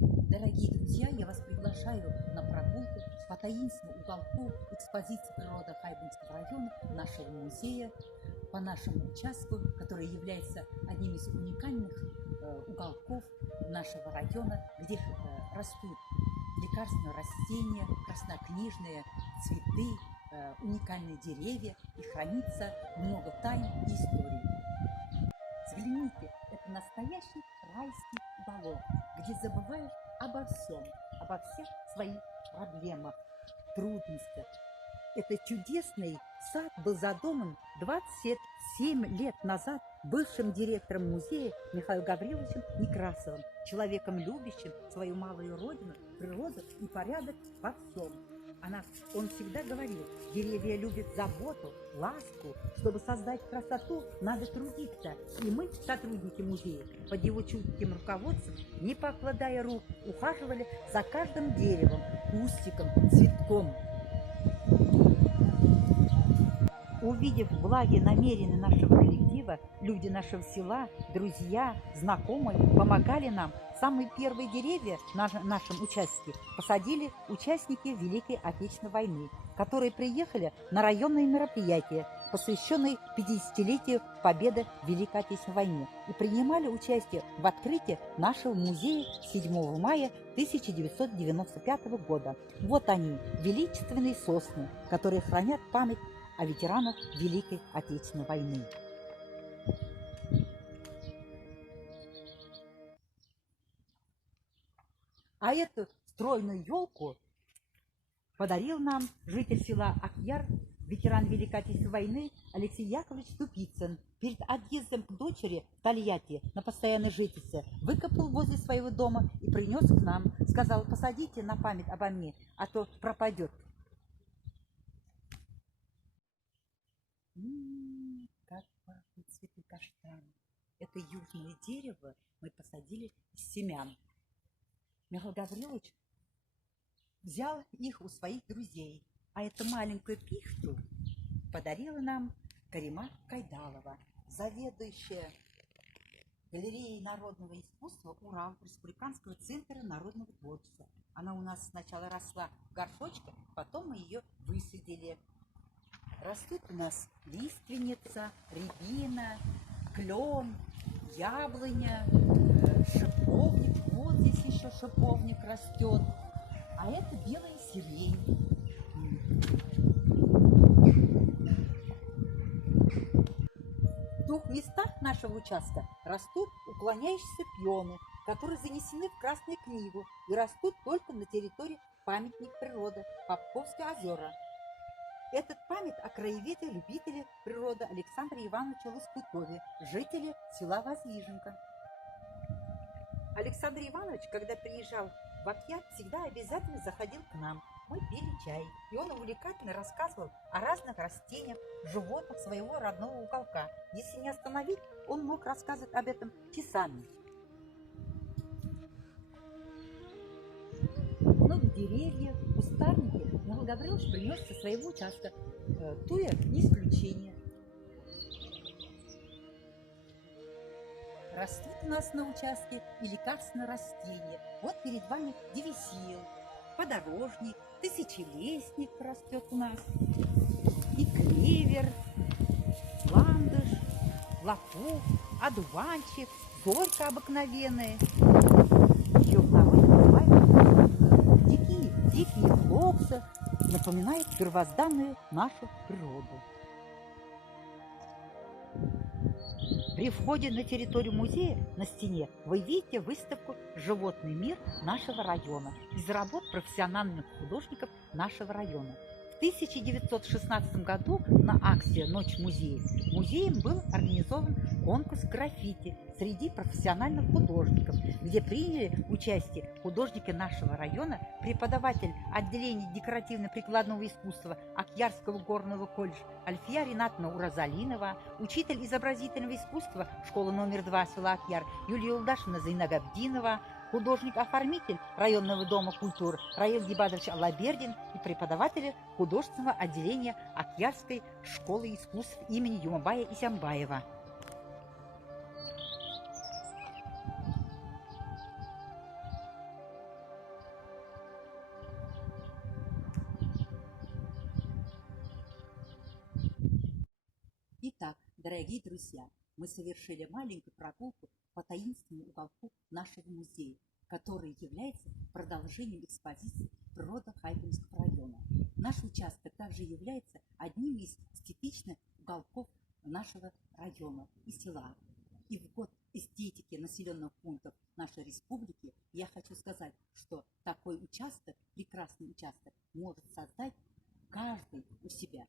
Дорогие друзья, я вас приглашаю на прогулку по таинственному уголку экспозиции природы Хайбинского района нашего музея, по нашему участку, который является одним из уникальных уголков нашего района, где растут лекарственные растения, краснокнижные цветы, уникальные деревья, и хранится много тайн и историй. Взгляните, это настоящий райский уголок, где забываешь обо всем, обо всех своих проблемах, трудностях. Этот чудесный сад был задуман 27 лет назад бывшим директором музея Михаилом Гавриловичем Некрасовым, человеком, любящим свою малую родину, природу и порядок во всем. Он всегда говорил, деревья любят заботу, ласку. Чтобы создать красоту, надо трудиться. И мы, сотрудники музея, под его чутким руководством, не покладая рук, ухаживали за каждым деревом, кустиком, цветком. Увидев благие намерения нашего коллектива, люди нашего села, друзья, знакомые помогали нам. Самые первые деревья на нашем участке посадили участники Великой Отечественной войны, которые приехали на районные мероприятия, посвященные 50-летию победы в Великой Отечественной войне, и принимали участие в открытии нашего музея 7 мая 1995 года. Вот они, величественные сосны, которые хранят память о ветеранах Великой Отечественной войны. А эту стройную елку подарил нам житель села Акьяр, ветеран Великой Отечественной войны Алексей Яковлевич Тупицын. Перед отъездом к дочери в Тольятти на постоянное жительство выкопал возле своего дома и принес к нам. Сказал: посадите на память обо мне, а то пропадет. Как пахнут цветы каштана. Это южное дерево мы посадили из семян. Михаил Гаврилович взял их у своих друзей, а эту маленькую пихту подарила нам Карима Кайдалова, заведующая галереей народного искусства Урал Республиканского центра народного творчества. Она у нас сначала росла в горшочке, потом мы ее высадили. Растут у нас лиственница, рябина, клен, яблоня, шиповник. Вот здесь еще шиповник растет. А это белая сирень. В 2 местах нашего участка растут уклоняющиеся пионы, которые занесены в Красную книгу и растут только на территории памятника природы Попковские озера. Этот память о краеведе любителе природы Александре Ивановиче Лоскутове, жителе села Воздвиженка. Александр Иванович, когда приезжал в Акьяр, всегда обязательно заходил к нам. Мы пили чай, и он увлекательно рассказывал о разных растениях, животных своего родного уголка. Если не остановить, он мог рассказывать об этом часами. Много деревьев, кустарники Михаил Гаврилович принес со своего участка, туя не исключение. Растут у нас на участке и лекарственные растения. Вот перед вами девисил, подорожник, тысячелистник растет у нас, и клевер, ландыш, лопух, одуванчик, зорька обыкновенная. Еще в народе бывают дикие флоксы, напоминают первозданную нашу природу. При входе на территорию музея на стене вы видите выставку «Животный мир нашего района» из работ профессиональных художников нашего района. В 1916 году на акции «Ночь музея» музеем был организован конкурс граффити среди профессиональных художников, где приняли участие художники нашего района, преподаватель отделения декоративно-прикладного искусства Акьярского горного колледжа Альфия Ринатовна Уразалинова, учитель изобразительного искусства школы номер 2 села Акьяр Юлия Юлдашевна Зайнагабдинова, художник-оформитель районного дома культуры Раил Гибадович Аллабердин и преподаватели художественного отделения Акьярской школы искусств имени Юмабая Исямбаева. Итак, дорогие друзья, мы совершили маленькую прогулку по таинственному уголку нашего музея, который является продолжением экспозиции «Природа Хайбинского района». Наш участок также является одним из типичных уголков нашего района и села. И в год эстетики населенных пунктов нашей республики я хочу сказать, что такой участок, прекрасный участок, может создать каждый у себя.